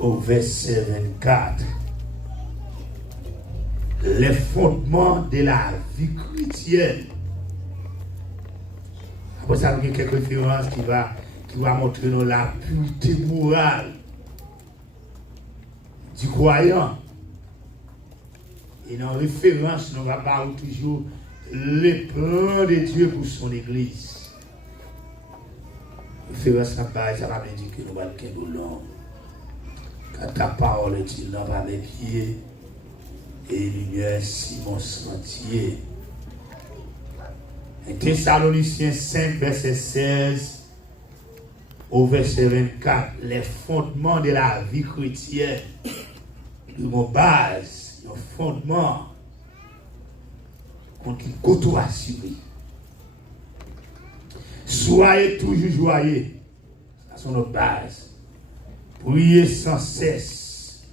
au verset 24. Les fondements de la vie chrétienne. Après ça, il y a quelques références qui va montrer nous la pureté morale du croyant. Et dans référence, nous va parler toujours les plans de Dieu pour son Église. Référence à base, ça va me dire que nous allons faire long. Quand ta parole est dans mes pieds et lumière si mon sentier. Et Thessaloniciens 5, verset 16 au verset 24, les fondements de la vie chrétienne, de mon base, le fondement qu'on côtoie assuré. Soyez toujours joyeux, ça sont nos bases. Priez sans cesse.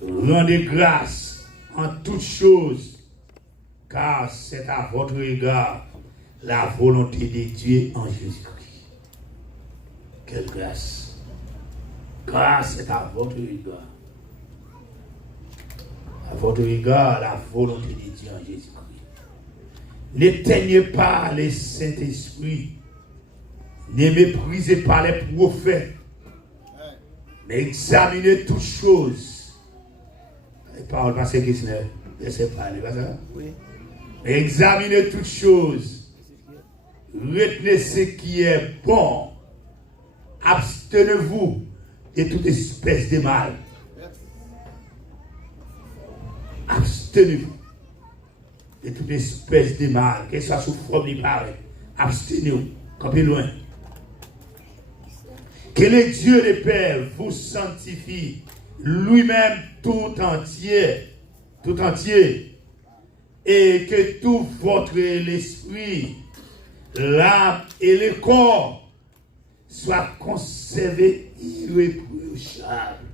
Rendez grâce en toutes choses, car c'est à votre égard la volonté de Dieu en Jésus-Christ. Quelle grâce! Car c'est à votre égard. À votre égard la volonté de Dieu en Jésus-Christ. N'éteignez pas les Saint-Esprit. Ne méprisez pas les prophètes. Mais examinez toutes choses. Les paroles passées qui se laissez parler, pas ça? Oui. Mais examinez toutes choses. Retenez ce qui est bon. Abstenez-vous de toute espèce de mal. Abstenez-vous de toute espèce de mal, qu'elle soit sous forme de pareil. Abstenez-vous, campez loin. Que le Dieu le Père vous sanctifie lui-même tout entier, et que tout votre l'esprit, l'âme et le corps soient conservés irréprochables.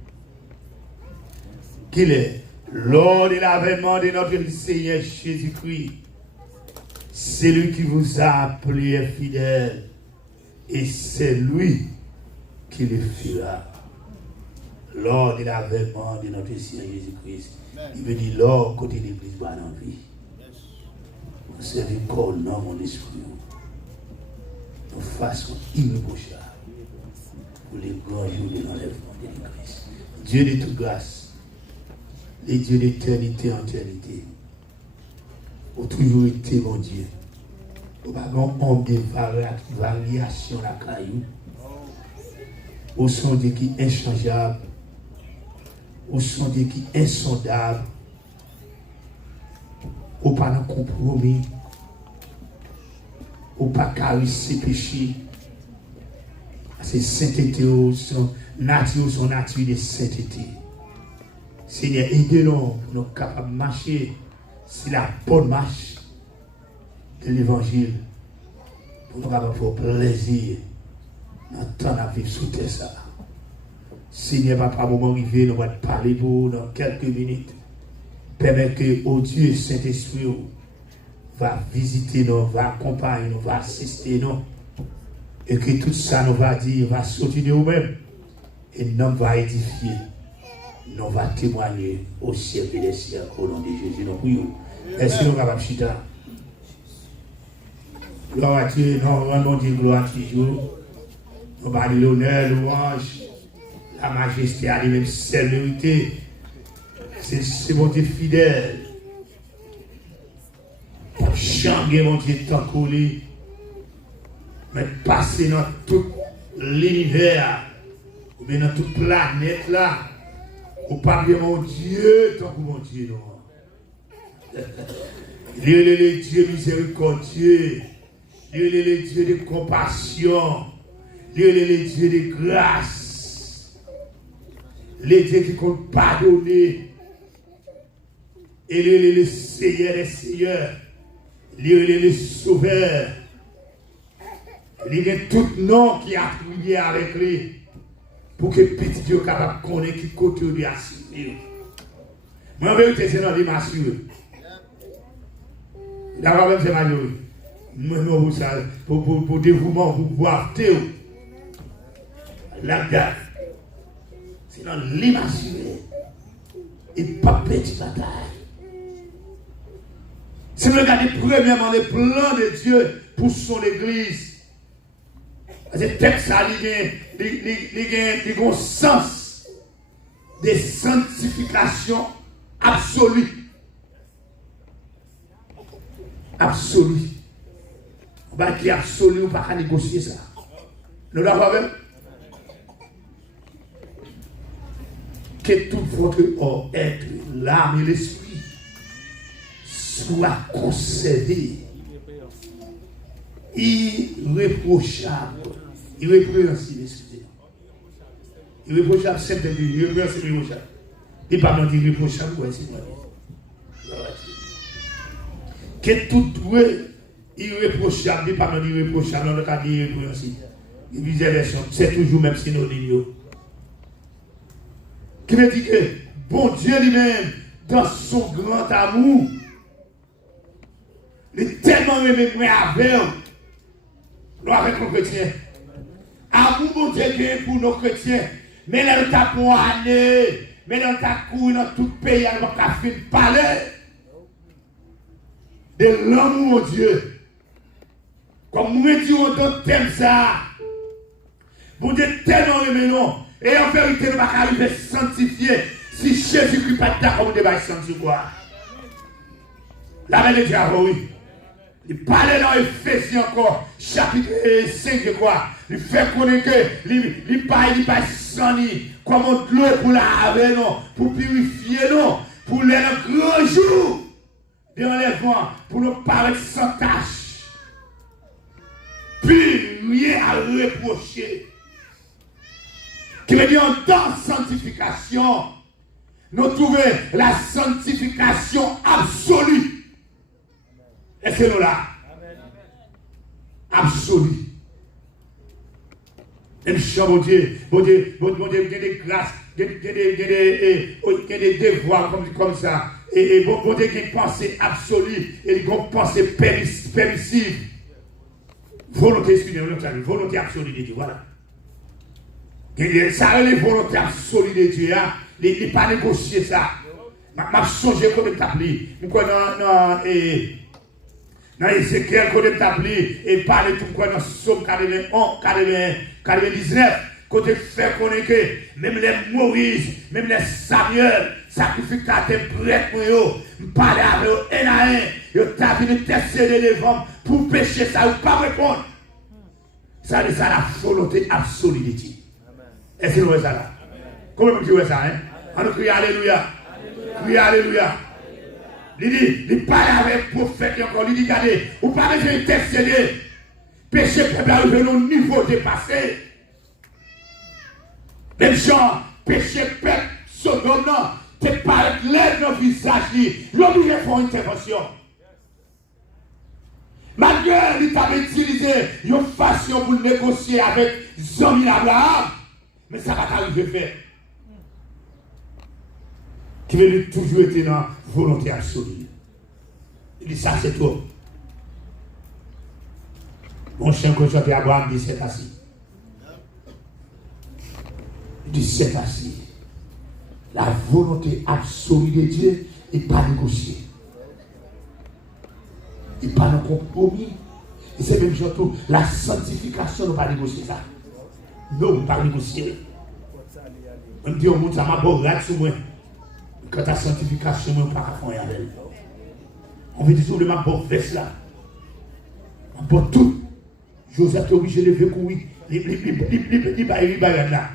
Qu'il est lors de l'avènement de notre Seigneur Jésus-Christ, c'est lui qui vous a appelé est fidèle, et c'est lui qui le fera. Lors de l'avènement de notre Seigneur Jésus-Christ, il veut dire lors côté de l'église dans la vie. Vous savez corps, non, mon esprit, de façon irréprochable pour les grands jours de l'enlèvement de l'église. Dieu de toute grâce, les dieux d'éternité en éternité, ont toujours été mon Dieu. Au bagon, on des variations la caillou. Au son Dieu qui est inchangeable. Au son Dieu qui est insondable. Au pas de compromis. Au pas caresser péché. C'est sainteté, son nature de sainteté. Seigneur, aidez-nous pour nous capables de marcher sur la bonne marche de l'évangile. Pour nous capables de faire plaisir dans le temps de vivre sous terre ça. Seigneur, papa, moment arrivé, nous allons te parler pour vous dans quelques minutes. Permet que, oh Dieu, Saint-Esprit, va visiter nous, va accompagner nous, va assister nous. Et que tout ça nous va dire, va sortir de nous-mêmes. Et nous va édifier. Nous va témoigner au siècle des siècles au nom de Jésus. Nous prions. Est-ce que nous sommes capables de chita? Gloire à Dieu, nous rendons Dieu gloire toujours. Nous parlons l'honneur, louange, la majesté à lui-même, seule vérité. C'est mon Dieu fidèle. Changer mon Dieu tant collé. Mais passer dans tout l'univers, ou bien dans toute planète là, ou pas bien mon Dieu, tant que mon Dieu non. Il est le Dieu miséricordieux, il est le Dieu de compassion, il est le Dieu de grâce, le Dieu qui compte pardonner, il est le Seigneur des Seigneurs, il est le Sauveur. Il y a tout nom qui a attribué avec lui pour que petit Dieu soit capable de connaître qui côté de assurer. Moi, en vérité, c'est dans les m'assurer. D'accord, même c'est majoré. Moi, pour dévouement, pour boire, la date. Sinon, l'immaculé. Et pas petit bataille. Si vous regardez premièrement les plans de Dieu pour son église, ce texte a un sens de sanctification absolue. Absolue. On va dire absolu, on ne va pas négocier ça. Nous l'avons vu. Que tout votre être, l'âme et l'esprit soient conservés, irréprochables, irrépréhensibles, irréprochables, simplement, irrépréhensibles, irréprochables. Il ne parle pas d'irréprochable, c'est moi. Que tout irréprochable, il ne parle pas d'irréprochable, on ne peut pas dire irrépréhensible. C'est toujours même synonyme. Qui veut dire que bon Dieu lui-même, dans son grand amour, il est tellement aimé avec nous, avec nos chrétiens. Amour, bon Dieu, pour nos chrétiens. Mais là, nous avons pour année, mais là, nous avons couru dans tout le pays, nous avons fait parler de l'amour, mon Dieu. Comme nous disons dans le thème ça, bon Dieu, tellement aimé nous. Et en vérité, nous ne pouvons pas arriver sanctifier si Jésus-Christ n'est pas d'accord pour débattre sanctifier quoi. La main de Dieu, oui. Il parle dans Ephésiens encore, chapitre 5 quoi. Il fait connaître que il parle sans ni comme de l'eau pour laver, non, pour purifier, non, pour les grands jours de l'enlèvement, pour nous paraître sans tâche. Puis rien à reprocher. Qui veut dire dans sanctification, nous trouvons la sanctification absolue. Est-ce que nous là? Absolue. Et mon Dieu, il y a des grâces, il y a des devoirs comme ça. Et bon Dieu, il y a une pensée absolue et une pensée permissive. Volonté, excusez-moi, volonté absolue de Dieu, voilà. Ça est la volonté absolue de Dieu. Il n'est pas négocié ça. Je songe comme t'appeler. Dans Ézéchiel, comme t'appeler. Et parler tout quoi dans Somme 99. Quand tu fais connaître que même les Moïse, même les Samuel, sacrificateurs prêtres, je parle avec eux un à un. Ils ont venu tester les femmes pour pécher ça ou pas répondre. Ça, c'est la volonté absolue de Dieu. Est-ce que vous voyez ça là? Comment vous voyez ça? On nous crie Alléluia. Crie Alléluia. Il dit, il parle avec le prophète encore. Il dit, regardez, vous ne pouvez pas intercéder. Péché peut arriver au niveau dépassé. Même gens, péché peut Sodome, non. Tu parles l'aide dans le visage. L'homme vient faire une intervention. Malgré qu'il t'a utilisé une façon pour négocier avec Zomi Abraham. Mais ça va t'arriver faire. Qui veut toujours être dans la volonté absolue. Il dit ça c'est tout. Mon chien que j'appelle Abraham dit c'est assis. Il dit c'est assis. La volonté absolue de Dieu n'est pas négociée. Il n'est pas de compromis. Et c'est même surtout la sanctification n'est pas négociée ça. Non, on ne pas négocier. On dit au monde, ça m'a beau rat sur moi. Quand ta sanctification, on ne peut pas faire avec elle. On veut dire sur le ma beau veste là. On peut tout. Joseph est obligé de faire courir. Il va là.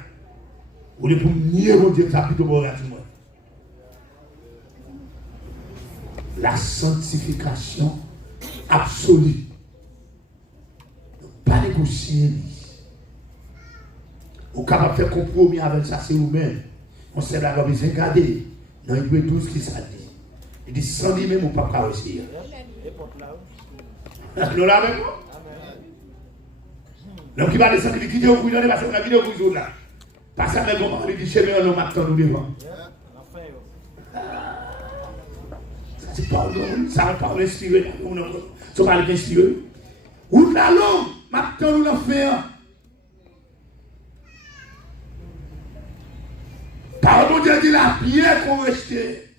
Ou pour nier mon Dieu, ça a plutôt beau rat sur moi. La sanctification absolue. Pas négocier. On est capable de faire compromis avec ça, c'est vous-même. On sait la besoin de garder. Dans Hébreux 12, qui ça dit? Il dit sans lui même, on ne peut pas réussir. Nous l'avons avec moi? L'homme qui va descendre, il dit vidéo pour lui donner, parce qu'on a vidéo pour lui là. Parce que avec moi, il dit chez nous, on attend nous devant. Ça, c'est pas l'homme, ça va pas respirer. Ça va respirer. Où là, l'homme, m'attend nous l'enfer. bon Dieu dit la bien qu'on rejeté.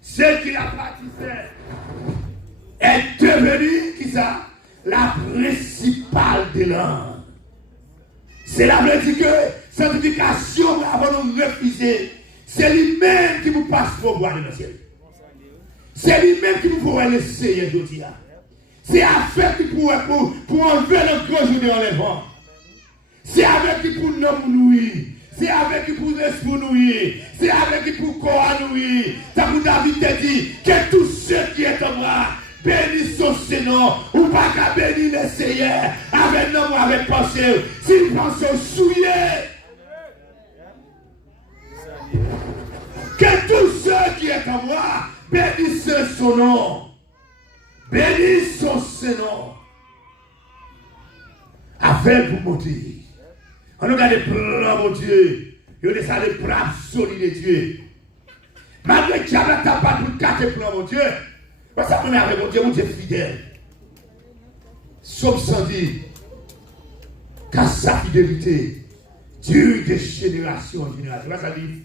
Celle qui a pratiqué est devenue, qui ça? La principale de l'âme. C'est la veut dire que sanctification, avant de nous refuser, c'est lui-même qui vous passe pour voir le ciel. C'est lui-même qui vous pourrait laisser aujourd'hui. C'est avec qui pour enlever le gros journée en levant. C'est avec qui pour nous nourrir. C'est avec qui pour l'esprit nourrir. C'est avec qui pour corps nourrir. Ça vous David te dit que tous ceux qui est en moi bénissent son Seigneur. Ou pas qu'à bénir les Seigneurs. Avec nous, avec pensée. S'ils pensent au souillé. Que tous ceux qui est en moi bénissent son nom. Bénissent son Seigneur. Avec vous monter. On regarde les plans, mon Dieu. Il y a des plans absolus de Dieu. Malgré que tu n'as pas pour 4 plans, mon Dieu. Parce que ça avec mon Dieu fidèle. Somme 110. Car sa fidélité dure de génération en génération. C'est ça dit.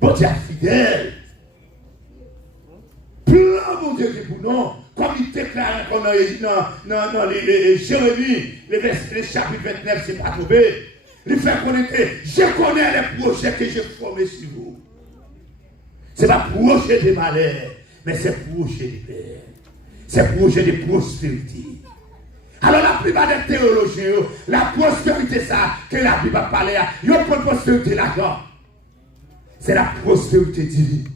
Bon Dieu fidèle. Plan, mon Dieu, pour nous. Comme il déclare qu'on a dans les Jérémie, le chapitre 29, c'est pas trouvé. Il fait connaître, je connais les projets que j'ai formés sur vous. Ce n'est pas projet de malheur, mais c'est projet de paix. C'est projet de prospérité. Alors la plupart des théologiens, la prospérité, ça, que la Bible a parlé, il y a pas de prospérité là-dedans. C'est la prospérité divine.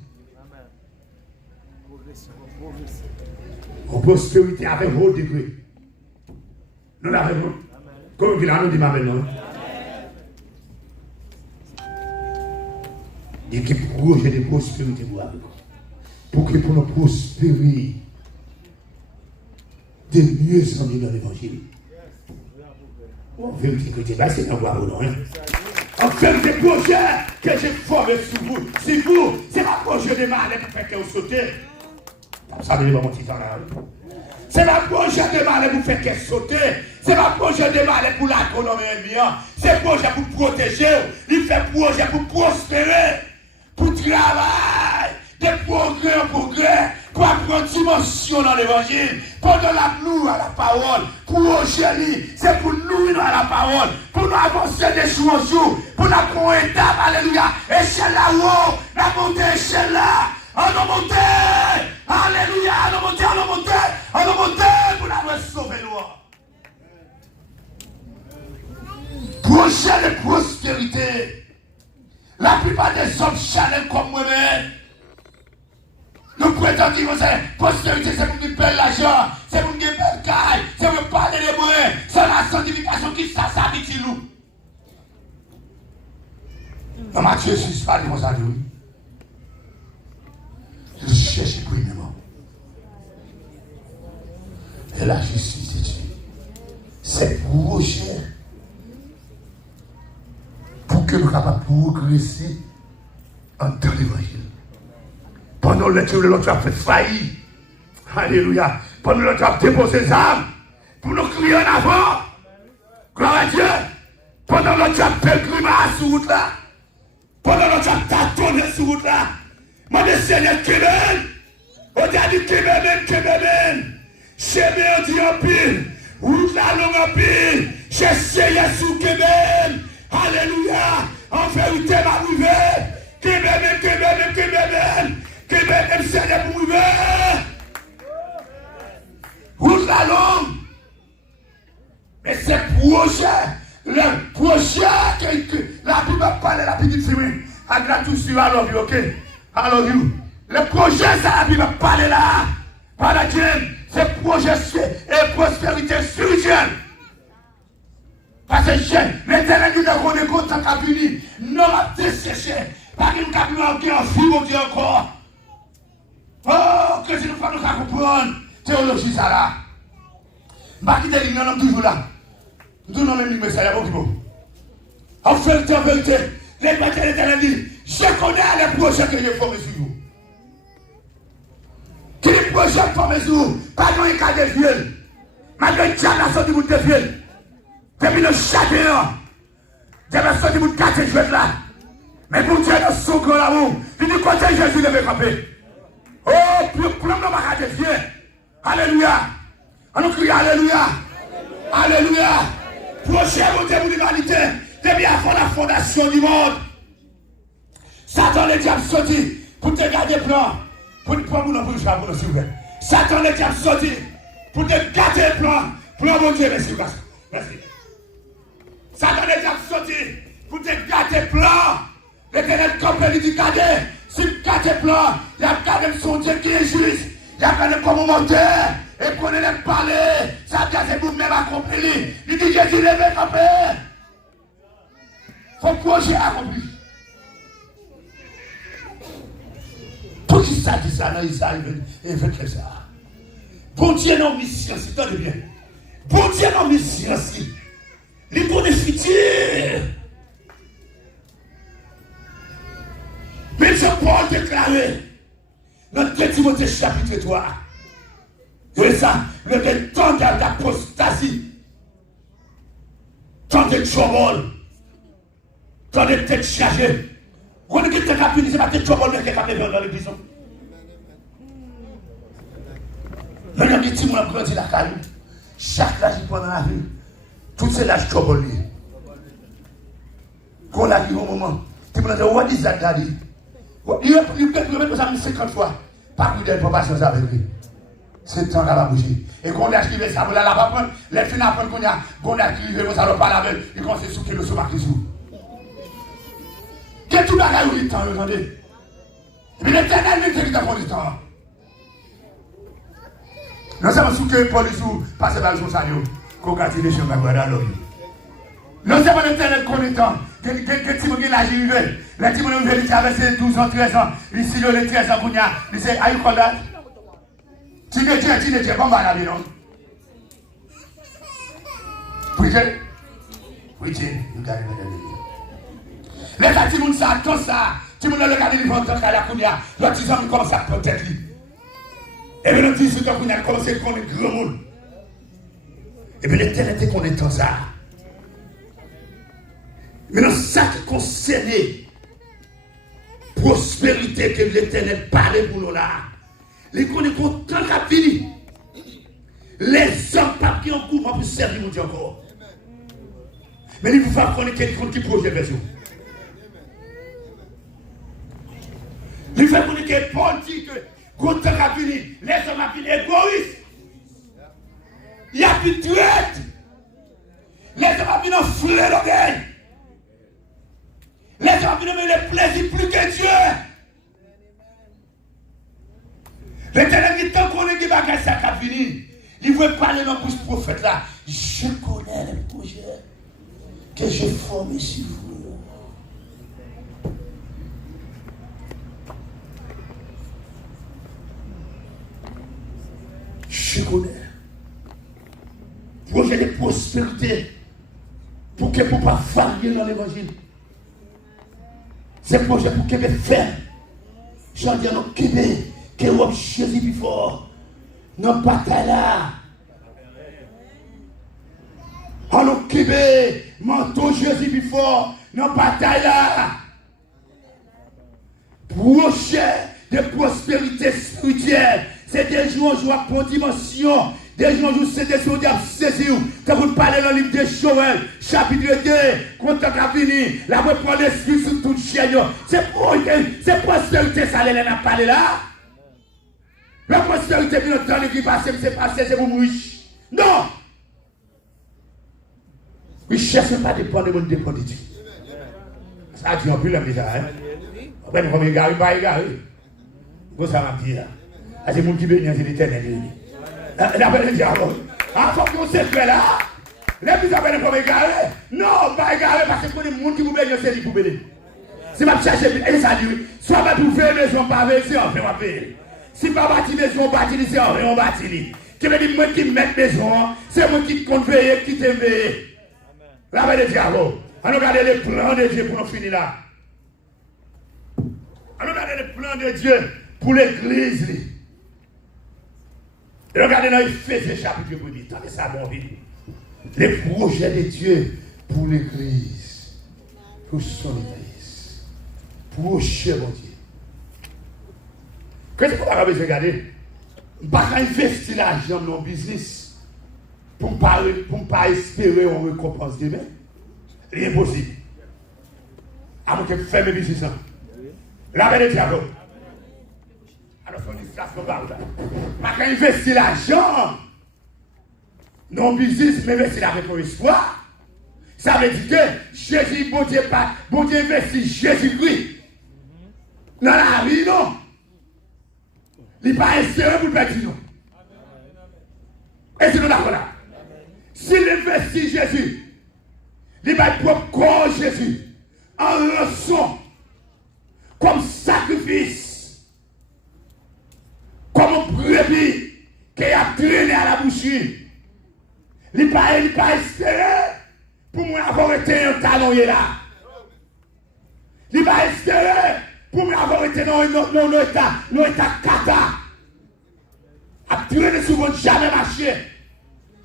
En prospérité avec haut degré. Nous l'avons. Comme il a nous dit maintenant. Il y a un projet de prospérité pour que pour nous prospérer de mieux en mieux dans l'évangile. En vérité, c'est un gloire au nom. En fait, des projets que j'ai formés sur vous. C'est vous, c'est pas projet de mal pour faire que vous sautez. Ça veut dire mon petit là. C'est pas projet de mal pour faire qu'elle saute. C'est pas projet de mal pour l'économie ennemi. C'est projet pour protéger. Il fait projet pour prospérer. Pour travailler. Des progrès en progrès. Pour apprendre dimension dans l'évangile. Pendant la nourrir à la parole. Projet, c'est pour nourrir à la parole. Pour nous avancer des jours en jour. Pour nous prendre une étape. Alléluia. Échelle là-haut. La montée, échelle là. On a monté. Alléluia, on a monté pour la sauver nous. Projet de prospérité. La plupart des hommes chanel comme moi-même. Nous prétendons que prospérité, c'est pour nous payer l'argent, c'est pour nous payer le caille, c'est pour nous parler des moyens, c'est la sanctification qui s'habitue nous. Dans Matthieu 6, pas de ça, oui. Je cherche premièrement. Et la justice de Dieu. C'est projet pour que nous soyons capables de progresser en temps l'évangile. Pendant le temps, l'autre a fait faillir. Alléluia. Pendant le temps, a déposé les âmes pour nous crier en avant. Gloire à Dieu. Pendant le temps, a fait grimace sur route là. Pendant le temps, a tâtonné sur route là. Moi, le Seigneur, Kébel, on a dit Kébel, chez on dit en pile, route la longue en pile, j'essaye sous Kébel, alléluia, en vérité, ma nouvelle, Kébel, Seigneur, pour m'ouvrir, route la longue, mais c'est projet, le projet que la Bible parle, la petite fille, à gratuit sur la love, ok? Alors, le projet, ça, la Bible parle là. Par la Dieu, c'est projet et prospérité spirituelle. Parce que l'éternel nous avons des comptes en cabine. Non, à dessécher. Parce que nous avons en vie, mon Dieu, encore. Oh, que je ne peux pas nous comprendre. Théologie, ça là. Ma qui te dit, non, toujours là. Nous n'avons même pas ça, il y a beaucoup de mots. En vérité, l'éternel dit, je connais les projets que j'ai formés sur vous. Qui les projets formés sur vous, pas de cas de viol. Malgré que la sortie de viol. Depuis le château, depuis la sortie de 4 jours là. Mais pour Dieu, dans son grand amour, il dit côté Jésus devait camper. Oh, pour l'homme n'a pas défier. Alléluia. On nous crie Alléluia. Alléluia. Prochain mon Dieu pour l'humanité. Depuis avant la fondation du monde. Satan le diable sorti pour te garder plan. Pour te prendre pour le chat pour le suivre. Satan le diable sorti pour te garder plan. Pour mon Dieu, merci. Merci. Satan le diable sorti pour te garder plan. L'éternel complet lui dit garder. Si tu gardes plan, il a gardé son Dieu qui est juste. Il a gardé comme moteur. Et qu'on allait parler. Ça a gardé vous-même accompli. Il dit Jésus lève camper. Faut que j'ai accompli. Pour qui ça dit ça, non, il s'arrive et fait que ça. Bon Dieu non mission, c'est tant de bien. Bon Dieu non mission, si. Les bons futur. Mais je Paul déclaré dans 2 Timothée chapitre 3. Et ça, le temps d'apostasie, temps de trouble, temps de tête chargée. Quand on est capable, c'est pas de trouble, mais capable de dans l'église. Le nom de Timon a grandi la caillou. Chaque âge pendant la vie, tout c'est l'âge trouble. Quand on arrive au moment, Timon a dit, what is that, daddy? Il peut mettre ça 50 fois. Pas plus d'informations avec lui. C'est le temps qu'elle va bouger. Et quand on a acheté ça, on va prendre. Les fins apprennent qu'on a acheté, on va parler avec lui. Et qu'on sait sous qui le sous marqué sous. Qu'est-ce que tu vas gagner le temps, vous entendez? Et puis l'éternel lui dit qu'il t'a pris le temps. Nous sommes sous que Paul sous passe par le jour salaire. Qu'on garde les choses à l'homme. Nous sommes l'éternel connaît le temps. Que Timon l'âge arrivé. Les Timon il avait 12 ans, 13 ans. Ici, il a 13 ans. Il dit, are you called that? Teenager, bon, bah, là, non? Preacher? Preaching, you got it. Les gars, Timon, ça, comme ça. Timon, le gars, il va entrer à la Kounia. Le 10 ans, il commence à peut-être lui. Et puis, le 18 ans, il a commencé à connaître grand monde. Et puis, l'éternité qu'on est dans ça. Mais dans ça qui concerne prospérité que l'Éternel parlait pour nous là, les connaît content qu'a fini. Les hommes pas qui ont cours pour servir mon Dieu encore. Mais il faut pas connaître quelqu'un qui projette vers vous. Il faut connaître que Paul dit que content qu'a fini, les hommes ont fini égoïstes. Il y a plus de traite. Les hommes ont fini en fleur d'orgueil. Les gens qui ne mettent le plaisir plus que Dieu. L'éternel qui tant qu'on est qui va gagner ça qui a fini. Il veut parler dans ce prophète là. Je connais les projets que j'ai formés sur vous. Je connais. Projet de prospérité. Pour que vous ne pas varier dans l'évangile. C'est un projet pour Québec faire. J'en dis à nos Québec, que vous Jésus plus fort. Nos batailles là. À nos Québec, manteau Jésus plus fort. Nos batailles là. Projet de prospérité spirituelle. C'est des jours où on joue à dimension. Des gens où c'est des soldats saisir. Quand vous parlez dans le livre de Joël, chapitre 2, quand on a fini, la reprend l'esprit sur toute chaîne. C'est prospérité, ça les a parlé là. La prospérité, bien entendu, qui passe, c'est passé, c'est pour mourir. Non! Richesse ne pas dépendre de mon dépend de Dieu. Ça a dit en plus la misère. Hein? On va me garer, pas égarer. Comment ça va dire là? C'est le monde qui bénit, c'est l'éternel. La belle diable. Ah, faut qu'on se fait là. Les plus appelés pour égarer. Non, pas égarer parce que les gens qui vous bénissent, c'est lui pour bénir. Si je cherche, et ça dit, soit pas pour faire maison, pas avec, c'est en fait, on va payer. Si pas bâtir maison, bâtir, c'est en fait, on bâtir. Qui veut dire, moi qui mets maison, c'est moi qui compte veiller, qui t'aime veiller. La belle diable. On regarde les plans de Dieu pour nous finir là. On regarde les plans de Dieu pour l'église. Et regardez dans Éphésiens chapitre 1er, attendez ça, mon vie. Les projets de Dieu pour l'église, pour son église. proche mon Dieu. Qu'est-ce qu'on va regarder? Je ne vais pas investir l'argent dans le business pour ne pas espérer une récompense demain. C'est impossible. À moins que je fasse mes business. La paix de Dieu. Alors, on dit ça, on parle. Je ne vais pas investir l'argent dans le business, mais investir avec mon espoir. Ça veut dire que Jésus, bon Dieu investit Jésus-Christ dans la vie, non. Il n'est pas espéré pour le perdre, non. Et c'est nous d'accord là. S'il investit Jésus, il va être corps Jésus en rançon, comme sacrifice, comme un brebis qui a traîné à la boucherie. Il n'est pas espéré pour moi avoir été un talon là. Il n'est pas espéré pour moi avoir été dans l'état kata. A traîné souvent, jamais marché,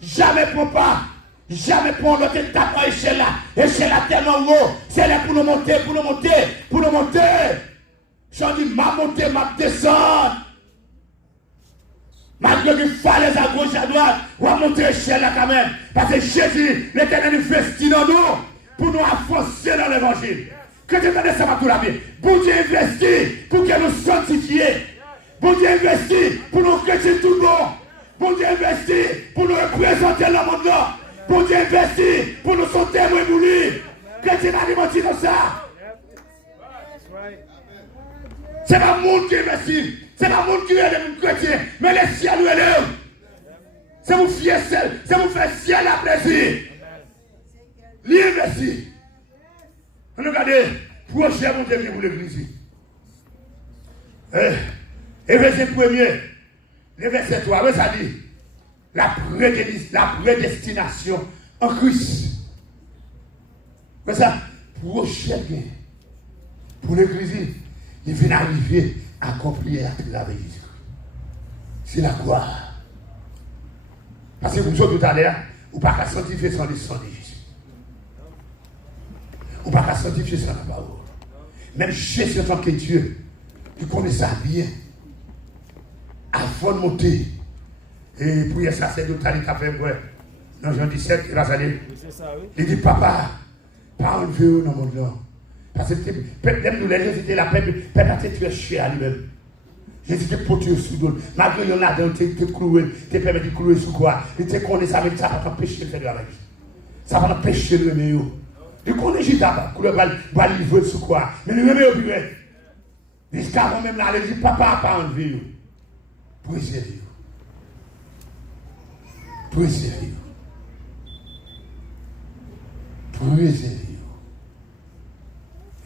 jamais pour pas, jamais pour notre étape à échelle là. Échelle là tellement haut, c'est là pour nous monter, pour nous monter, pour nous monter. J'en dis, ma montée, ma descente. Malgré qu'il fallait à gauche, à droite, on va monter l'échelle là quand même. Parce que Jésus, l'Éternel investit dans nous pour nous avancer dans l'évangile. Que tu entends ça va tout la vie. Bon Dieu investit pour que nous sanctifions. Bon Dieu investit pour nous chrétiens tout bon. Bon Dieu investit pour nous représenter le monde là. Bon Dieu investit pour nous sont témoins pour lui. Chrétien n'a pas menti dans ça. C'est pas le monde qui investit. C'est pas le monde qui est des chrétiens. Mais les ciels nous élèvent. C'est vous fier ciel. C'est vous faire ciel à plaisir. L'investit. Regardez, projet mon Dieu pour l'église. Et verset 1er, le verset 3, ça dit la prédestination en Christ. Mais ça, projet pour l'église, il vient arriver à accomplir la vérité. C'est la gloire. Parce que vous autres tout à l'heure, vous ne pouvez pas sanctifier sans le sang de Jésus. Vous ne pouvez pas sanctifier sans la parole. Même Jésus en tant que Dieu, tu connais ça bien. Avant de monter, et pour y sacerdotal, il a fait dans Jean 17, il va aller. Il dit, papa, pas enlever dans le monde là. Parce que peuple nous les c'était la peuple a tué cher à lui-même. Jésus était poté sous l'eau. Malgré qu'il y en a dans te cloué, te permet de clouer sous quoi. Il te connaît ça, mais ça va t'empêcher de faire de la vie. Ça va t'empêcher de l'aimer. Il connaît Judas, il va livrer sous quoi. Mais il l'aimer au bureau. Jusqu'à même là, il dit, papa, pas enlever. Préservez-vous. Préservez-vous. Préservez-vous.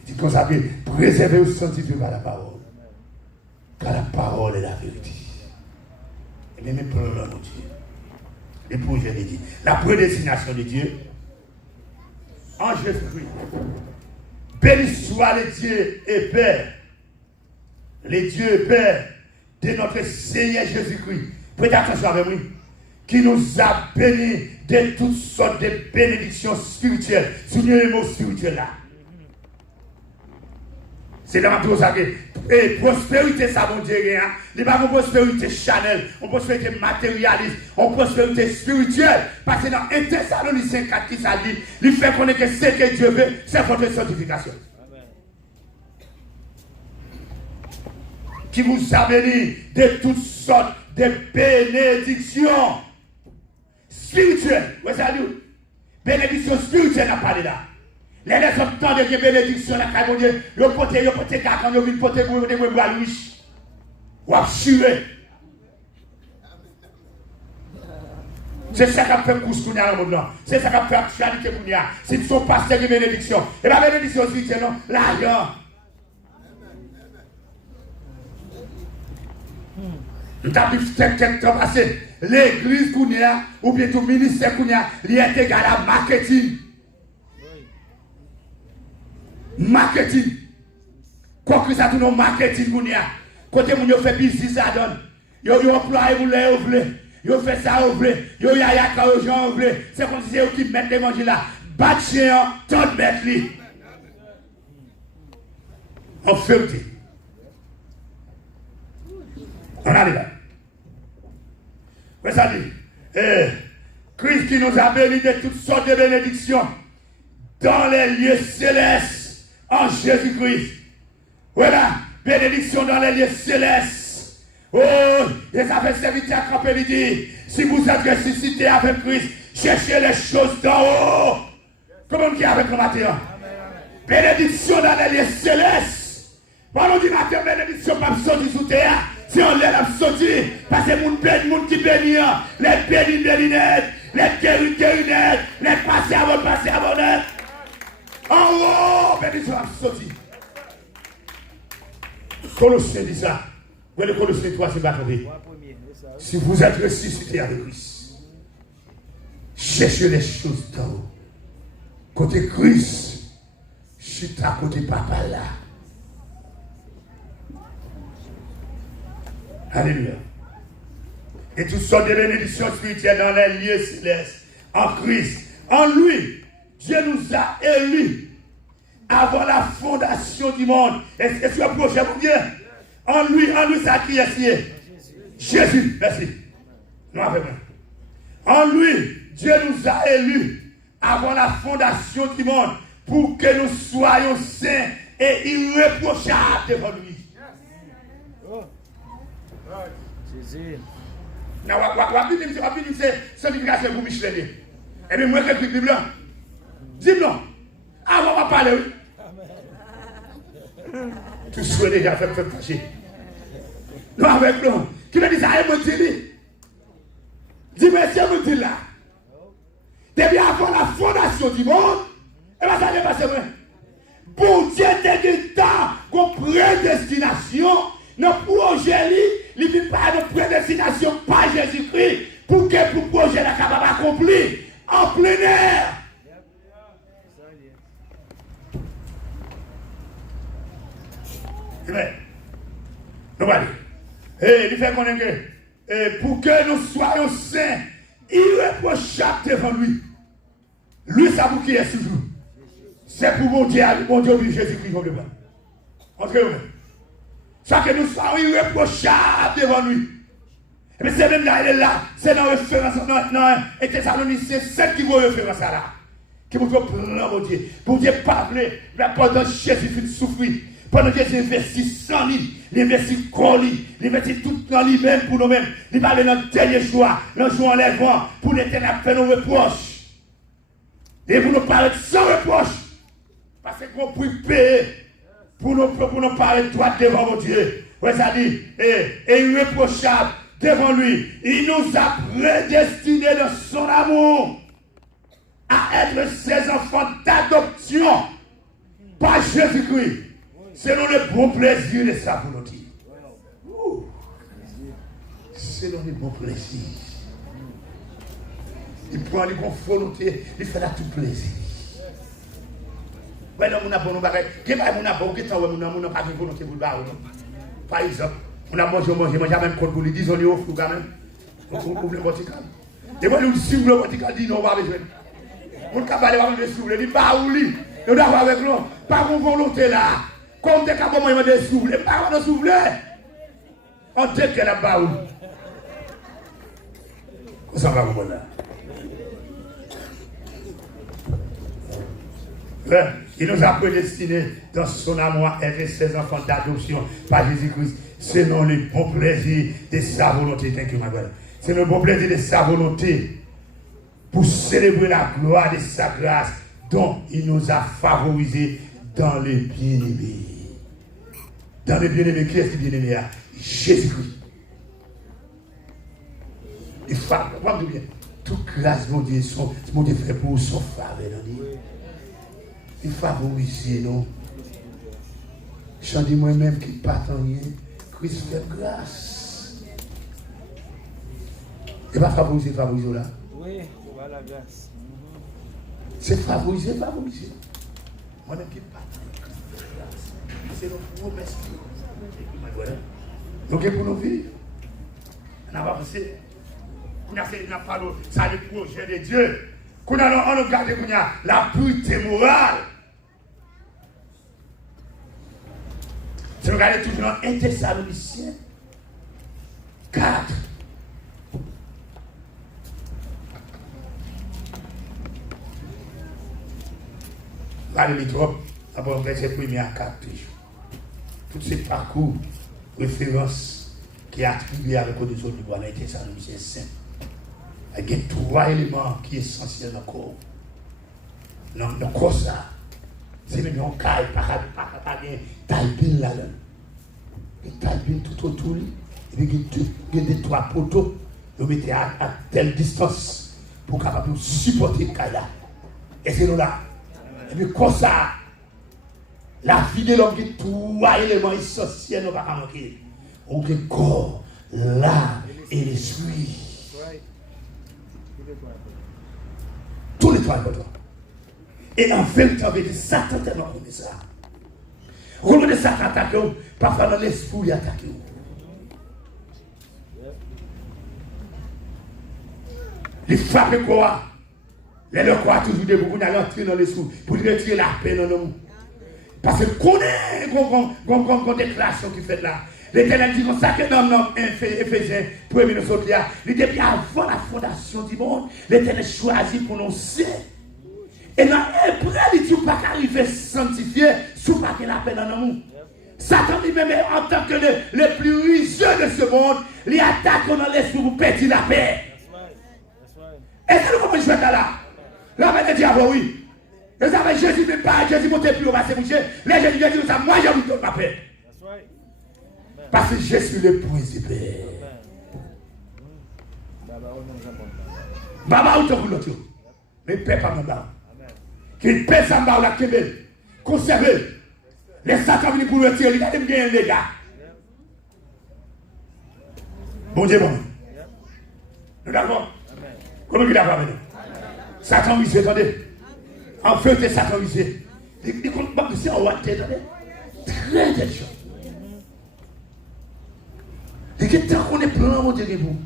Il dit qu'on s'appelle préservez-vous sanctifiez par la parole. Car la parole est la vérité. Et même pour le nom de Dieu. Les projets de Dieu. La prédestination de Dieu. En Jésus-Christ. Béni soit le Dieu et Père. Le Dieu et Père de notre Seigneur Jésus-Christ. Prêtez attention avec moi. Qui nous a bénis de toutes sortes de bénédictions spirituelles. Souvenez les mots spirituels là. C'est dans ma chose et prospérité, ça, mon Dieu, il n'y a pas une prospérité chanel, une prospérité matérialiste, une prospérité spirituelle. Parce que dans 1 Thessaloniciens 4 qui ça dit, il fait connaître que ce que Dieu veut, c'est votre sanctification. Qui vous a béni de toutes sortes de bénédictions spirituelles. Vous savez, bénédiction spirituelle n'a pas de là. Les gens ont de bénédiction la caille, Dieu. Ils ont porté cacan, ils ont porté bois louche. Ou absuré. C'est ça qui a fait course pour nous dans le monde. C'est ça qui a fait actualité pour nous. C'est une son pasteur de bénédiction. Et la bénédiction spirituelle, non, l'argent. Nous avons vu quelqu'un passer. L'église Kounia, ou bien tout ministère Kounia, il est égal à marketing. Marketing. Quoi que ça tourne au marketing Kounia. Côté où vous fait business, ça donne. Vous employez, vous les ouvrez. Vous faites ça, vous ouvrez. Vous y a aux gens, vous ouvrez. C'est comme si c'est eux qui mettent les manger là. Bat chien, tout mettre lui. en fermeté. On arrive là. Mais ça dit, Christ qui nous a bénis de toutes sortes de bénédictions dans les lieux célestes en Jésus-Christ. Voilà, bénédiction dans les lieux célestes. Oh, et ça fait serviteur à camper, il dit, si vous êtes ressuscité avec Christ, cherchez les choses d'en haut. Comment qui est avec le matin? Bénédiction dans les lieux célestes. Pendant du matin, bénédiction pas sortir sous terre. Si on l'aide à sortir, parce que moun qui bénit, les bénis net, les guéris net, les passés avant net. En haut, bénédiction à sortir. Colossiens dit ça. Vous voyez, Colossiens 3, c'est pas tombé. Si vous êtes ressuscité avec Christ, cherchez les choses d'en haut. Côté Christ, je suis à côté papa là. Alléluia. Et toutes sortes de bénédictions spirituelles dans les lieux célestes. En Christ. En lui, Dieu nous a élus avant la fondation du monde. Est-ce que tu as projet pour Dieu? En lui, ça qui est Jésus. Merci. Non, avec moi. En lui, Dieu nous a élus avant la fondation du monde pour que nous soyons saints et irréprochables devant lui. Jésus. Non, c'est signification pour Michel. Et bien, moi, je dis blanc. Dis-moi. Ah, on va parler, oui. Tout souhait déjà fait fâcher. Non, avec nous. Qui me dit ça, il me dit. Dis-moi, si elle me dit là. Depuis avant la fondation du monde, et bien ça n'est pas vrai. Pour Dieu, t'es temps qu'on prédestination, notre projet, il ne vient pas de prédestination par Jésus-Christ, pour que le projet soit capable d'accomplir en plein air. Nous allons. Et il fait connaître que pour que nous soyons saints, irréprochables devant lui. Lui, ça vous qui est toujours. C'est pour mon Dieu, Jésus-Christ, on le voit. Entre nous. Ça que nous soyons irréprochables devant lui. Et bien c'est même là, il est là. C'est dans la référence, et Thessaloniciens 7 qui vaut référence à là. Qui vous donne plein, mon Dieu. Pour Dieu parler, pendant que Jésus fait souffrir. Pendant que Jésus investit 100 000, il investit corps, il investit tout dans lui-même pour nous-mêmes. Il parle dans le dernier choix, dans le jour en lèvant, pour l'éternel faire nos reproches. Et vous nous parlez sans reproche. Parce qu'on peut payer pour nous parler droit devant mon Dieu. Ouais, ça dit, et irréprochable devant lui. Il nous a prédestinés dans son amour à être ses enfants d'adoption par Jésus-Christ. Selon le bon plaisir de sa volonté. Selon le bon plaisir. Il prend les bonnes volontés, il fait là tout plaisir. Ouais, non, on a bon bagage. Qu'est-ce qu'on a bon, qu'est-ce qu'on a pas de volonté pour le bar. Par exemple, on a mangé même quand vous lui dites, on est au flou quand même. On ouvre le vertical. Et moi, nous suivons le vertical, dit non, on va besoin. On va aller voir le souffle, il dit, pas où lui. On doit avoir avec nous, pas de volonté là. Comme des cas, comment il m'a dit souffler, pas de souffler. On dit qu'elle n'a pas où. Comment ça va, vous là? Il nous a prédestinés dans son amour à être ses enfants d'adoption par Jésus-Christ, selon le bon plaisir de sa volonté. Thank you, my brother. C'est le bon plaisir de sa volonté pour célébrer la gloire de sa grâce dont il nous a favorisés dans le bien-aimé. Dans le bien-aimé, qui est-ce qui est bien-aimé? Jésus-Christ. Il faut comprendre bien. Toute grâce, mon Dieu, mon Dieu fait pour son faveur. Il favorise, non? Je dis moi-même qui pas rien, Christ fait grâce. Et pas favoriser là? Oui, voilà la grâce. C'est favoriser. Moi-même qui pas rien, Christ fait grâce. C'est notre promesse. Donc, pour nous vivre, on a avancé. On a fait ça le projet de Dieu. On a regardé la pureté morale. Si vous regardez toujours dans 1 Thessaloniciens 4. Regardez les trop, d'abord verset 1er à 4 toujours. Tous ces parcours, références qui est attribué à la reconnaissance du bois dans 1 Thessaloniciens 5. Il y a 3 éléments qui sont essentiels dans le corps. Dans le corps, ça. C'est même un cas, pas bien, taille là-dedans. Il taille tout autour. Et puis il y a des 3 poteaux. Vous mettez à telle distance pour capable supporter le cas là. Et c'est là. Et puis comme ça, la vie de l'homme qui est 3 éléments essentiels, on ne va pas manquer. On a le corps, l'âme et l'esprit. Tous les 3 importants. Et en vérité, Satan tellement connaît ça. Vous regardez Satan attaquer, parfois dans l'esprit, il attaque. Il frappe quoi? Les leurs quoi toujours debout pour aller entrer dans l'esprit, pour retirer la paix dans le monde. Parce que connaît une déclaration qui fait là. L'Éternel dit comme ça que dans Éphésiens 1er nous là, il dit bien avant la fondation du monde, l'Éternel choisit pour nous ser. Et dans Hébreu, il dit pas qu'arriver sanctifié, sous pas qu'il a paix dans le monde. Satan dit même en tant que le plus rusé de ce monde, il attaque dans l'esprit pour perdre la paix. Est-ce que nous comprenons ce là? Là, on va dire, oui. Et ça va Jésus, même pas, Jésus monte plus, on va se bouger. Les Jésus dit ça, moi j'ai envie de ma paix. Parce que je suis le principe. Baba ou t'en l'autre. Mais paix pas mon bas. Qu'il paix ça m'a la kébel. Conserver. Les Satan venus pour le tirer, il a même gagné les gars. Bon Dieu, bon. Nous d'accord? Comment il a pas maintenant? Satan visé, attendez. En fait, c'est Satan visé. Il compte pas que c'est en ouate, attendez. Très intelligent. Et que tant qu'on est plein, mon Dieu, que vous.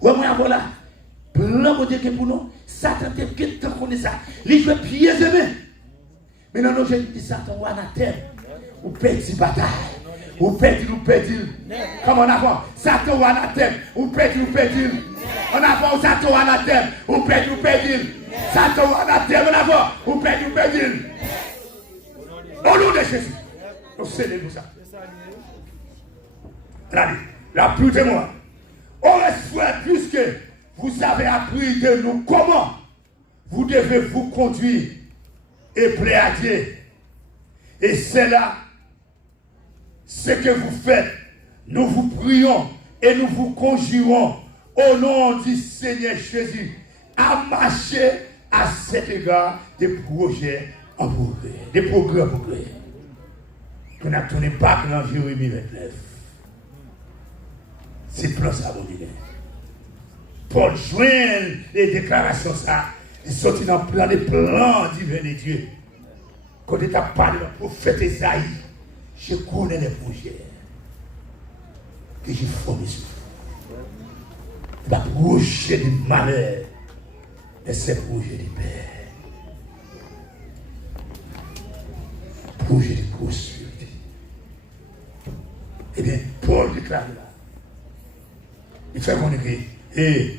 Ouais, moi, voilà. Plein, mon Dieu, que pour nous. Satan, que tant qu'on est ça. Les joueurs pieds et mains. Mais non, j'ai dit Satan, ou anathème. Ou petit bataille. Ou petit. Comme en avant. Satan ou anathème. Ou petit. En avant, Satan ou anathème. Ou petit. Satan ou anathème. En avant. Ou petit. Au nom de Jésus. On célèbre ça. Regardez. La plus de moi. On espère plus que vous avez appris de nous comment vous devez vous conduire et plaire à Dieu. Et c'est là ce que vous faites. Nous vous prions et nous vous conjurons au nom du Seigneur Jésus à marcher à cet égard des projets en progrès. Des progrès en progrès. On a tourné pas dans Jérémie 29. C'est plan ça, mon Dieu. Paul joint les déclarations ça. Il sortit dans plein de plans divins de Dieu. Quand il a parlé du prophète Esaïe, je connais les projets que j'ai formés sur vous. Les projets du malheur et ces projets de paix. Projets de prospérité. Eh bien, Paul déclare là. Il fait qu'on écrit. Et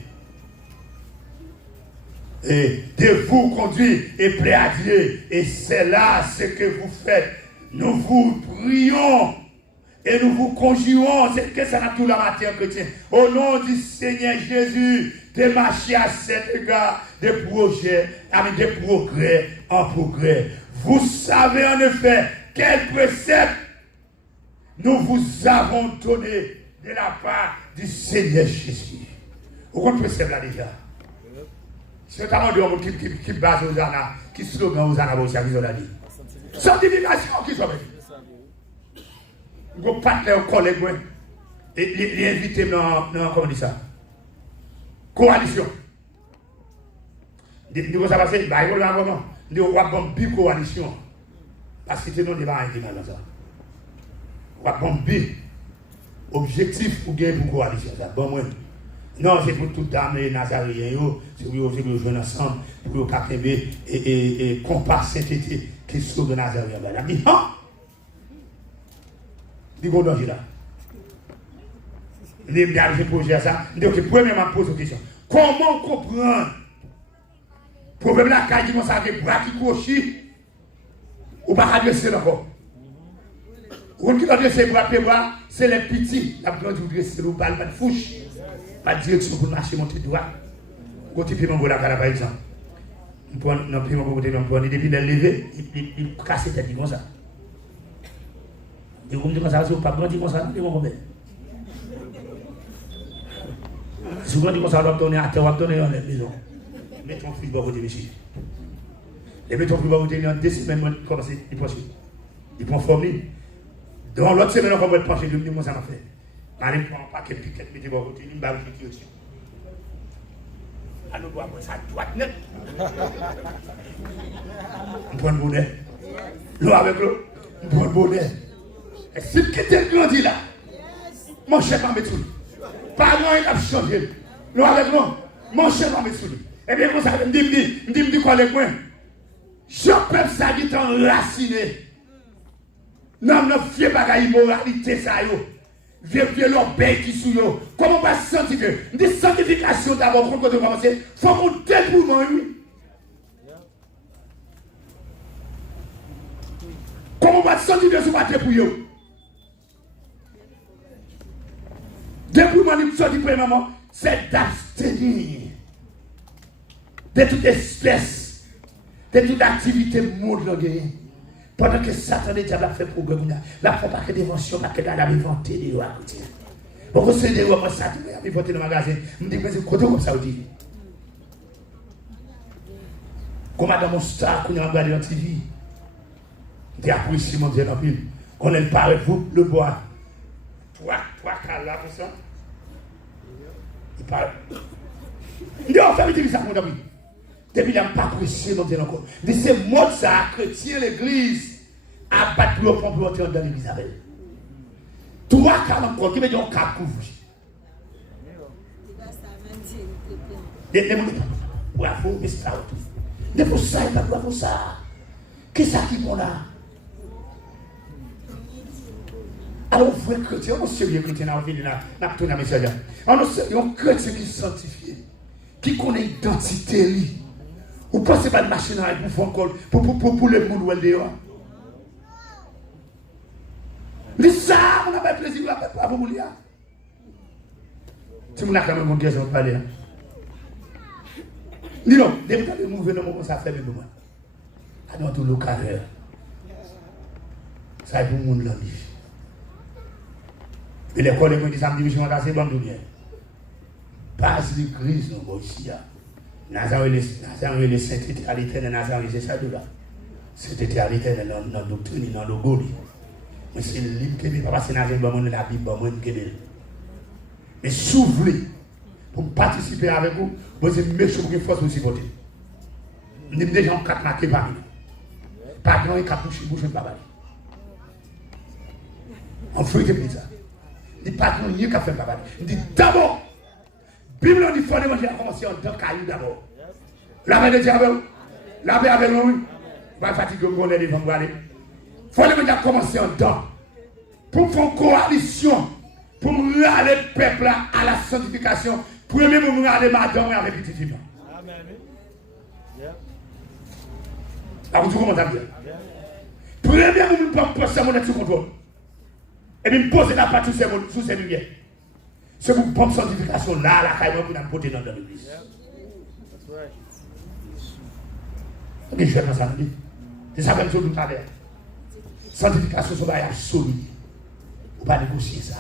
de vous conduire et plaire à Dieu. Et c'est là ce que vous faites. Nous vous prions et nous vous conjurons. C'est que ça n'a tout la matière chrétienne. Au nom du Seigneur Jésus, de marcher à cet égard des projets, avec des progrès en progrès. Vous savez en effet quel précepte nous vous avons donné de la part du Seigneur Jésus. Vous comprenez là déjà? C'est notamment de l'homme qui base aux Anna, qui slogan aux Anna, qui ont dit. Sanctification qui sont venus. Vous partez au collègue, et les invités dans, comment on dit ça? Coalition. Nous avons passé, il y a un moment, nous avons une bi-coalition. Parce que c'est non débat dans ça. Nous avons une bi. Objectif pour gagner pour coalition. Bon, moi. Non, c'est pour tout dame et Nazaréens, c'est pour nous jouer ensemble, pour nous capter et compas sainteté qui sauve Nazaréen. Il y a un danger là. Je me projet à ça. Je dis, premièrement, je pose une question. Comment comprendre le problème là, quand il commence à avoir des bras qui crochent, ou pas adresser encore? Ou qui adresse les bras, c'est les petits. La plante vous dressez le bal, pas de fouche, pas de direction pour marcher, monter droit. Côté pied, mon la par exemple. On prend un pied, mon côté, on prend depuis le lever, il casse la tête comme ça. Et vous me dites comme ça, si vous ne pas grandir comme ça, c'est mon problème. Si vous grandissez comme ça, vous tournez à terre, vous tournez dans la maison. Mettez ton frigo à côté, monsieur. Et mettez ton frigo à côté, il y a 2 semaines, il commence à pencher. Il prend forme. Dans l'autre semaine, on va pencher, il me dit, moi, ça m'a fait. Allez, prends un paquet de piquettes, mettez à côté, il me barre qui dessus. Alors, on va ça droite net. On prend le bonnet. L'eau avec l'eau, on prend le bonnet. Et si tu quittes le grandi là, mon chef va mettre sous lui. Pas moi, il a changé. L'eau avec l'eau, mon chef va mettre sous lui. Et bien, comme ça, je me dis quoi les points. Je peux ça qui est enraciné. Non, non, fier pas immoralité ça yo. Vieux l'obéi qui sous yo. Comment on va sanctifier? Des sanctifications d'abord, quand on commence, il faut qu'on dépouille. Comment on va sanctifier sur votre dépouille? Dépouillement, il faut dire premièrement, c'est d'abstenir de toute espèce, de toute activité mondiale. Pendant que Satan et diable a fait programme, la fois pas que dévention, pas que la inventé de l'eau à côté. Pourquoi c'est de l'eau à Satan, il a inventé dans le magasin. Je me dis, mais c'est côté comme ça, on dit. Comme dans mon star, qu'on a regardé en TV, je dis, apprécié mon Dieu, on est paré, vous, le bois. Trois cas là, pour ça. Il parle. Il dit, on fait vite ça, mon ami. Depuis là, pas apprécié mon Dieu encore. Mais c'est moi ça, chrétien, l'église, à battre le pont pour entrer dans l'église. 3 cas encore, qui veut dire 4 couvrir. Bravo, mais c'est ça. Mais pour ça, il va bravo ça. Qu'est-ce qui est bon là? Alors, vous êtes chrétien, on est sérieux chrétien, on est là, on est tourné à message. On est sérieux, on est chrétien qui est sanctifié, qui connaît l'identité. Vous pensez pas de machine pour faire encore, pour le monde où elle est dehors. Mais ça, on n'a pas de plaisir à vous mourir. Si vous n'avez quand même mon question de parler. Dis non, depuis que nous venons, ça fait même moi. À notre local. Ça est pour le monde là. Et l'école est dit samedi, je suis bon tout bien. Pas l'église, non, ici. Nazareth, les sainteté à l'éternel, Nazareth, c'est ça de là. Sainteté à l'éternel, dans la doctrine, dans le goût. Mais c'est le livre que je pas passer dans la Bible, mais s'ouvrir pour participer avec vous, vous êtes méchant pour une force pour supporter. Nous sommes déjà en 4 marqués parmi nous. Pas grand et cap bouche de papa. On fait que ça. Nous pas grand et cap fait papa. Nous dit d'abord, Bible dit fondamentalement à commencer en tant caillou d'abord. La main de Dieu avec vous. La paix avec nous. Pas fatigué pour qu'on ait des femmes pour aller. Fondamentalement à commencer en temps. Pour faire une coalition. Pour me ramener le peuple à la sanctification. Premier pour me ramener madame avec petit fille. Amen. Ah, vous comment ça vient? Premier pour me poser mon sous contrôle. Et puis me poser la partie sous ces lumières. C'est pour prendre sanctification là, la caille pour nous porter dans l'église. Ok, je vais faire ça. C'est ça que je vous parle. Sanctification, c'est un absolu. Vous ne pouvez pas négocier ça.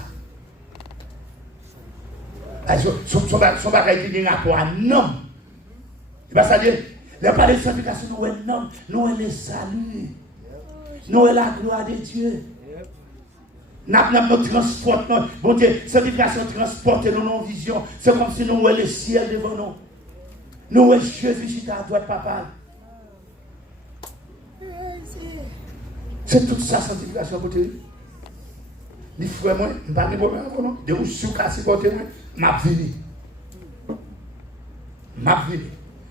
Son bagage qui a un rapport à un homme. C'est pas ça dire. Le pas de sanctification, nous est un homme, nous est le salut. Nous est la gloire de Dieu. Nous transportons, bon Dieu, sanctification transporte nos visions. C'est comme si nous est le ciel devant nous. Nous est Jésus qui à droite, papa. C'est toute ça, sanctification pour te. Les frères, moi, je ne parle pas de moi. De où je suis cassé pour te, m'a venu. M'a venu.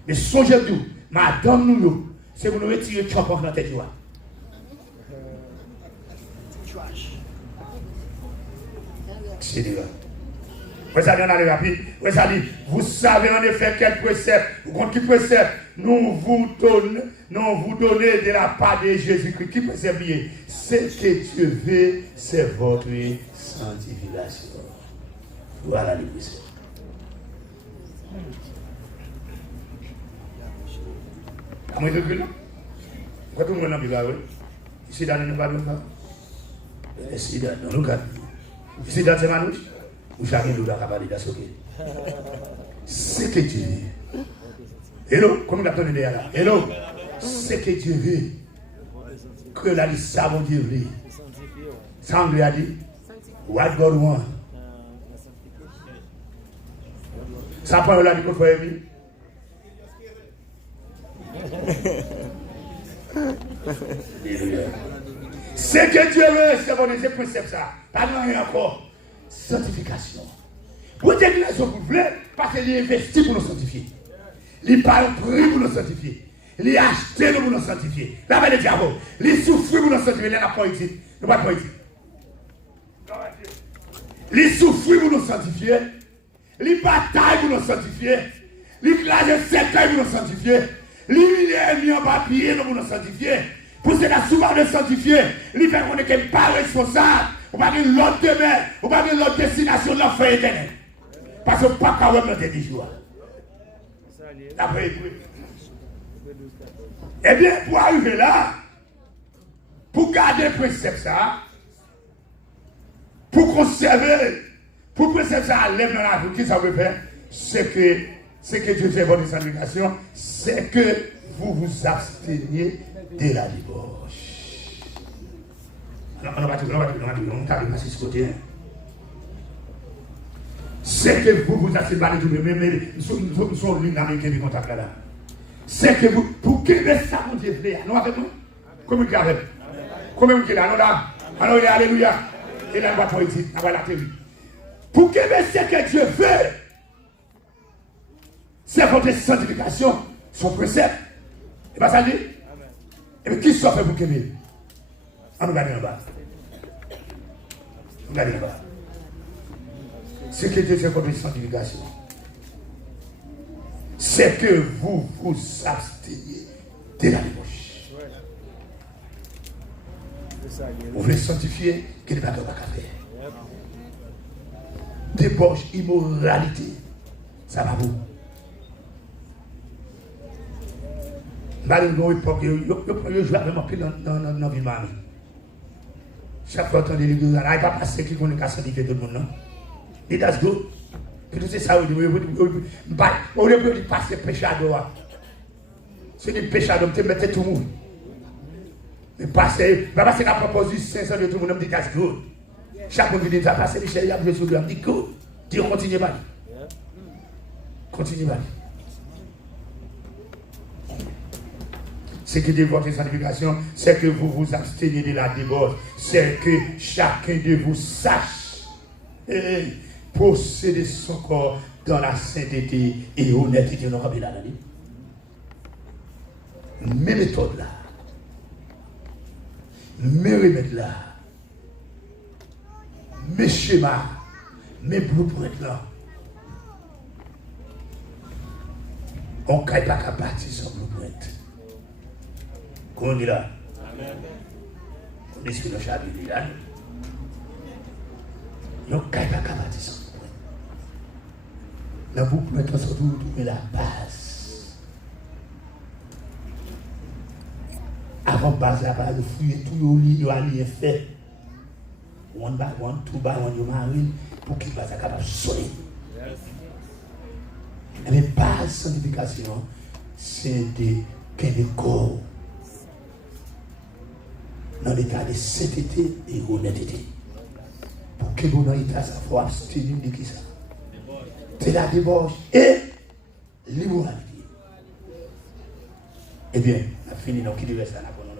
Mais songez-vous, madame nous, c'est pour nous retirer le champ dans la tête. C'est déjà. Vous savez, on arrive rapide. Vous savez, vous savez en effet quel précepte, ou contre qui précepte, nous vous donnons de la part de Jésus-Christ. Qui précepte lié? Ce que Dieu veut, c'est votre sanctification. Voilà les préceptes. Comment il est là? Quand tout le monde a vu là, ici dans le Bible, ici dans le cadre, ici dans le manouche, ou chacun doit capable de s'occuper. C'est que Dieu veut. Hello, comme il a donné là. Hello, c'est que Dieu veut. Que la dit ça, mon Dieu veut. Ça, on lui a dit, what God wants. Ça prend la dit pour faire mieux. C'est que Dieu veut, c'est bon, c'est précepte ça. Pas rien encore. Sanctification. Pour dire que les autres voulaient, parce qu'il est investi pour nous sanctifier. Il parle prix pour nous sanctifier. Il a acheté pour nous sanctifier. La main de diable. Il souffre pour nous sanctifier. Il n'a pas ici. Nous pas ici. Il souffre pour nous sanctifier. Il bataille pour nous sanctifier. Il classe cercueil pour nous sanctifier. Il est mis en papier pour nous sanctifier. Pour ce la souvent de sanctifier, il fait qu'on n'est pas responsable. On va dire l'autre demain, on va dire l'autre destination de l'enfer éternel. Parce que pas quand même dans des jours. Eh bien, pour arriver là, pour garder le précepte ça, pour conserver, pour précepte ça à lève dans la vie, qui ça veut faire? C'est que Dieu fait votre sanctification, c'est que vous vous absteniez de la débauche. On va passer ce côté. C'est que vous vous abstenez de tout le même, mais nous sommes l'une américaine qui contacte là. C'est que vous, pour que ça vous Dieu plaît, nous avec nous, comme il y a avec. Comme il y a là, alors alléluia. Et là, on va pas ici, on va la télé. Pour que ce que Dieu veut, c'est votre sanctification, son précepte. Et bien ça dit, et bien qui soit fait pour qu'aimer? On nous garde en bas. On garde en bas. Ce que Dieu fait pour votre sanctification, c'est que vous vous absteniez de la débauche. Vous voulez sanctifier, qu'il n'est pas capable de faire. Débauche, immoralité, ça va vous. Dans une époque, je joue vraiment plus dans la vie de ma vie. Chaque fois que tu l'église, il n'y a pas passé qui connaît qu'à sanctifier tout le monde, non? Et that's good. Puis tout ça, on peut passer péché à droit. C'est des péchés à droit, tu mets tout le monde. Mais passer la proposition 500 de tout le monde, on me dit that's good. Chaque fois que tu vas passer, Michel, il y a besoin de lui, on me dit good. Dis, continue mal. Continue mal. Ce qui est votre sanctification, c'est que vous vous abstenez de la débauche. C'est que chacun de vous sache posséder son corps dans la sainteté et honnêteté. On aura bien la dit. Mes méthodes là, mes remèdes là, mes schémas, mes blueprints là, on ne peut pas bâtir son blueprint. Comment on dit là? On dit ce que nous avons dit là. Nous ne pouvons pas bâtir son blueprint. Nous pouvons trouver la base. Avant base la base, vous fouillez tout le lit, vous allez faire. One by one, two by one, you marry, pour qu'il soit capable de solide. Mais base sanctification, c'est de corps dans l'état de sainteté et honnêteté. Pour que vous n'ayez pas savoir abstenir de qui ça? C'est la débauche et l'immoralité. Eh bien, on a fini dans qui devait ça là pour nous.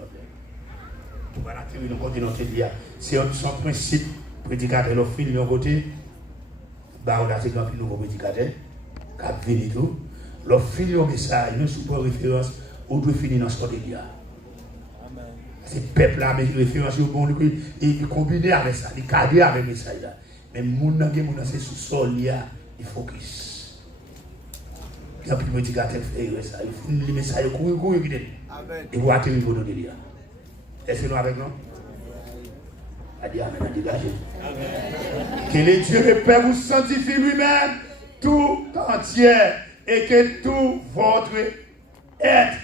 Pour la théorie, nous continuons de dire, c'est son principe, prédicateur, le fil de côté, bah on a ces grands nouveaux prédicateurs, qui a fini tout. Le fil de message, nous sous référence, où doit finir dans ce côté là. C'est le peuple là, mais il référence au bon, il combine avec ça, il cadre avec le message là. Mais mon nan c'est sous sol, il focus. Il y a plus de médicaments, ça. Il fait le message, il court, et vous atterrir pour donner là. Est-ce que nous avec nous? Amen, à dégager. Que le Dieu le Père vous sanctifie lui-même tout entier et que tout votre être,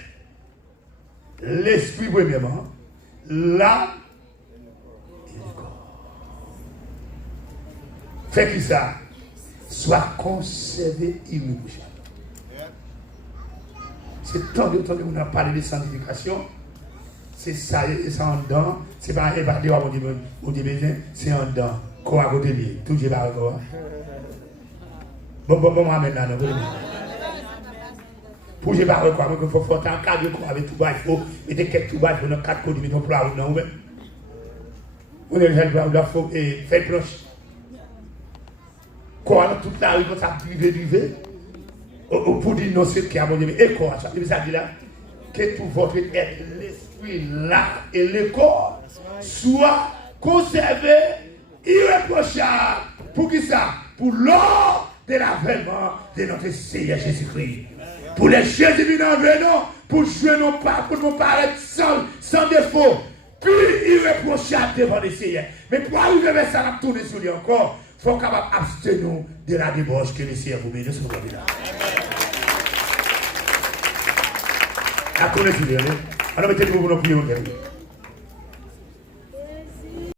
l'esprit premièrement, l'âme et le corps. Fait que ça soit conservé irréprochable. C'est tant de temps que nous avons parlé de sanctification. C'est ça, c'est en dedans. C'est pas évader, on dit bien, c'est en dedans. Quoi à côté de lui? Tout est par quoi? Bon, amène là, non? Pour j'ai pas quoi, il faut faire un cadre avec tout bas, il faut mettre quelques tout bas, il faut dans 4 codes, mettre un plat ou non, on est déjà il faut faire planche. Quoi, dans toute la rue, comme ça, driver. Pour dire non, c'est qui a mon Dieu, et quoi, ça veut dire là, que tout votre être, l'esprit, l'âme et le corps soit conservé, irréprochable. Pour qui ça? Pour l'or de l'avènement de notre Seigneur Jésus-Christ. Pour les Jésus venant, pour jouer non pas, pour nous paraître sans défaut, puis irréprochable devant le Seigneur. Mais pour arriver à ça, on a tourné sur lui encore, il faut capable abstenir de la débauche que le Seigneur vous met de ce moment-là. La connaissance, alors mettez-vous pour nous prier.